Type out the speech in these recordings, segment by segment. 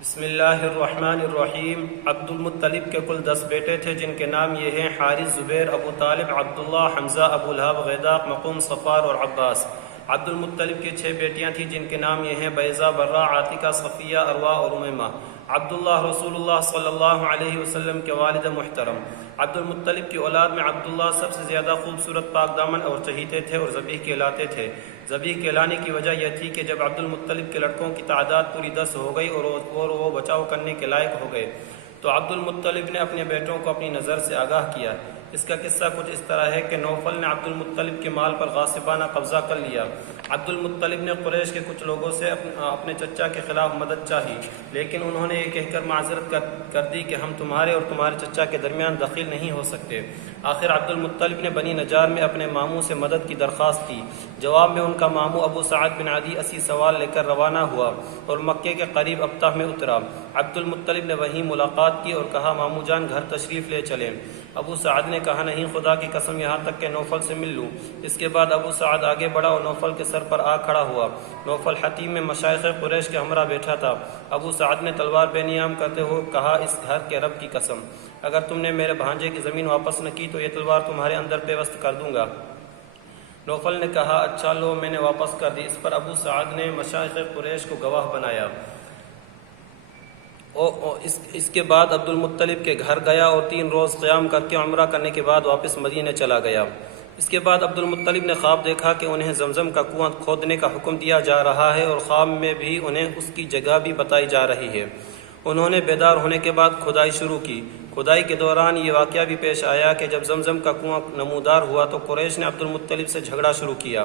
بسم اللہ الرحمن الرحیم۔ عبد المطلب کے کل 10 بیٹے تھے جن کے نام یہ ہیں: حارث، زبیر، ابو طالب، عبداللہ، حمزہ، ابو لہب، غیداق، مقوم، صفار اور عباس۔ عبد المطلب کی 6 بیٹیاں تھیں جن کے نام یہ ہیں: بیضہ، برہ، عاتکہ، صفیہ، اروا اور امیمہ۔ عبداللہ رسول اللہ صلی اللہ علیہ وسلم کے والد محترم۔ عبد المطلب کی اولاد میں عبداللہ سب سے زیادہ خوبصورت، پاک دامن اور چہیتے تھے اور ذبیح کہلاتے تھے۔ ذبیح کہلانے کی وجہ یہ تھی کہ جب عبد المطلب کے لڑکوں کی تعداد پوری 10 ہو گئی اور وہ بچاؤ کرنے کے لائق ہو گئے تو عبد المطلب نے اپنے بیٹوں کو اپنی نظر سے آگاہ کیا۔ اس کا قصہ کچھ اس طرح ہے کہ نوفل نے عبد المطلب کے مال پر غاصبانہ قبضہ کر لیا۔ عبد المطلب نے قریش کے کچھ لوگوں سے اپنے چچا کے خلاف مدد چاہی، لیکن انہوں نے یہ کہہ کر معذرت کر دی کہ ہم تمہارے اور تمہارے چچا کے درمیان دخیل نہیں ہو سکتے۔ آخر عبد المطلب نے بنی نجار میں اپنے ماموں سے مدد کی درخواست کی۔ جواب میں ان کا ماموں ابو سعد بن عدی 80 سوار لے کر روانہ ہوا اور مکے کے قریب ابطح میں اترا۔ عبد المطلب نے وہیں ملاقات کی اور کہا: ماموں جان، گھر تشریف لے چلیں۔ ابو سعد نے کہا: نہیں، خدا کی قسم، یہاں تک کہ نوفل سے مل لوں۔ اس کے بعد ابو سعد آگے بڑھا اور نوفل کے سر پر آ کھڑا ہوا۔ نوفل حتیم میں مشائخ قریش کے ہمراہ بیٹھا تھا۔ ابو سعد نے تلوار بے نیام کرتے ہوئے کہا: اس گھر کے رب کی قسم، اگر تم نے میرے بھانجے کی زمین واپس نہ کی تو یہ تلوار تمہارے اندر پیوست کر دوں گا۔ نوفل نے کہا: اچھا لو، میں نے واپس کر دی۔ اس پر ابو سعد نے مشائخ قریش کو گواہ بنایا۔ اس کے بعد عبد المطلب کے گھر گیا اور 3 روز قیام کر کے عمرہ کرنے کے بعد واپس مدینے چلا گیا۔ اس کے بعد عبد المطلب نے خواب دیکھا کہ انہیں زمزم کا کنواں کھودنے کا حکم دیا جا رہا ہے اور خواب میں بھی انہیں اس کی جگہ بھی بتائی جا رہی ہے۔ انہوں نے بیدار ہونے کے بعد کھدائی شروع کی۔ کھدائی کے دوران یہ واقعہ بھی پیش آیا کہ جب زمزم کا کنواں نمودار ہوا تو قریش نے عبد المطلب سے جھگڑا شروع کیا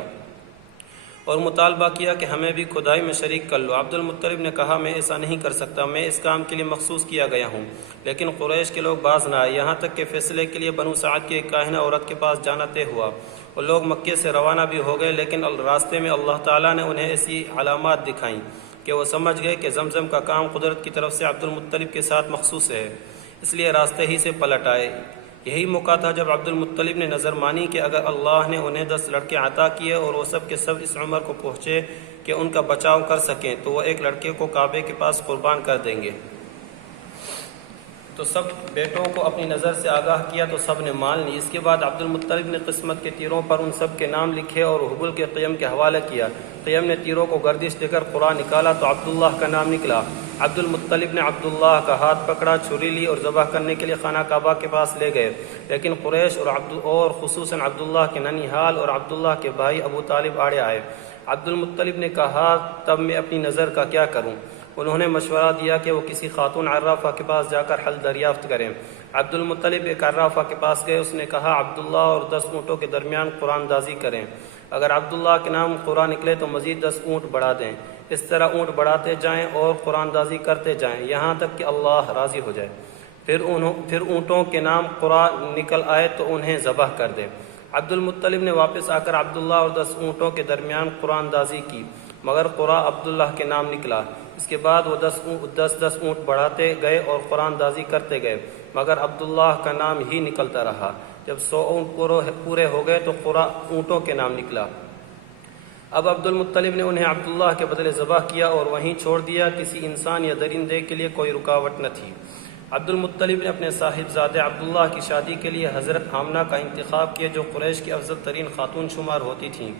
اور مطالبہ کیا کہ ہمیں بھی کھدائی میں شریک کر لو۔ عبد المطلب نے کہا: میں ایسا نہیں کر سکتا، میں اس کام کے لیے مخصوص کیا گیا ہوں۔ لیکن قریش کے لوگ باز نہ آئے، یہاں تک کہ فیصلے کے لیے بنو سعد کی ایک کاہنہ عورت کے پاس جانا طے ہوا۔ وہ لوگ مکے سے روانہ بھی ہو گئے، لیکن راستے میں اللہ تعالیٰ نے انہیں ایسی علامات دکھائیں کہ وہ سمجھ گئے کہ زمزم کا کام قدرت کی طرف سے عبد المطلب کے ساتھ مخصوص ہے، اس لیے راستے ہی سے پلٹ آئے۔ یہی موقع تھا جب عبد المطلب نے نظر مانی کہ اگر اللہ نے انہیں 10 لڑکے عطا کیے اور وہ سب کے سب اس عمر کو پہنچے کہ ان کا بچاؤ کر سکیں تو وہ ایک لڑکے کو کعبے کے پاس قربان کر دیں گے۔ تو سب بیٹوں کو اپنی نظر سے آگاہ کیا تو سب نے مان لی۔ اس کے بعد عبد المطلب نے قسمت کے تیروں پر ان سب کے نام لکھے اور حبل کے قیم کے حوالے کیا۔ قیم نے تیروں کو گردش دے کر قرآن نکالا تو عبداللہ کا نام نکلا۔ عبد المطلب نے عبداللہ کا ہاتھ پکڑا، چھری لی اور ذبح کرنے کے لیے خانہ کعبہ کے پاس لے گئے، لیکن قریش اور خصوصاً عبداللہ کے ننیھال اور عبداللہ کے بھائی ابو طالب آڑے آئے۔ عبد المطلب نے کہا: تب میں اپنی نظر کا کیا کروں؟ انہوں نے مشورہ دیا کہ وہ کسی خاتون عرافہ کے پاس جا کر حل دریافت کریں۔ عبد المطلب ایک عرافہ کے پاس گئے۔ اس نے کہا: عبداللہ اور 10 اونٹوں کے درمیان قرآن دازی کریں، اگر عبداللہ کے نام قرآن نکلے تو مزید 10 اونٹ بڑھا دیں۔ اس طرح اونٹ بڑھاتے جائیں اور قرآن دازی کرتے جائیں یہاں تک کہ اللہ راضی ہو جائے۔ پھر اونٹوں کے نام قرآن نکل آئے تو انہیں ذبح کر دیں۔ عبد المطلب نے واپس آ کر عبداللہ اور 10 اونٹوں کے درمیان قرآن دازی کی، مگر قرآن عبداللہ کے نام نکلا۔ اس کے بعد وہ 10 اونٹ بڑھاتے گئے اور قرآن دازی کرتے گئے، مگر عبداللہ کا نام ہی نکلتا رہا۔ جب 100 اونٹ پورے ہو گئے تو اونٹوں کے نام نکلا۔ اب عبد المطلب نے انہیں عبداللہ کے بدلے ذبح کیا اور وہیں چھوڑ دیا، کسی انسان یا درندے کے لیے کوئی رکاوٹ نہ تھی۔ عبد المطلب نے اپنے صاحبزادے عبداللہ کی شادی کے لیے حضرت آمنہ کا انتخاب کیا جو قریش کی افضل ترین خاتون شمار ہوتی تھیں۔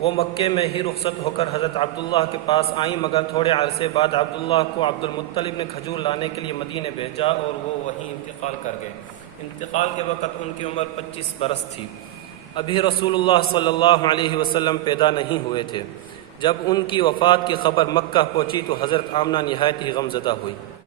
وہ مکے میں ہی رخصت ہو کر حضرت عبداللہ کے پاس آئیں، مگر تھوڑے عرصے بعد عبداللہ کو عبد المطلب نے کھجور لانے کے لیے مدینے بھیجا اور وہ وہیں انتقال کر گئے۔ انتقال کے وقت ان کی عمر 25 برس تھی۔ ابھی رسول اللہ صلی اللہ علیہ وسلم پیدا نہیں ہوئے تھے۔ جب ان کی وفات کی خبر مکہ پہنچی تو حضرت آمنہ نہایت ہی غمزدہ ہوئی۔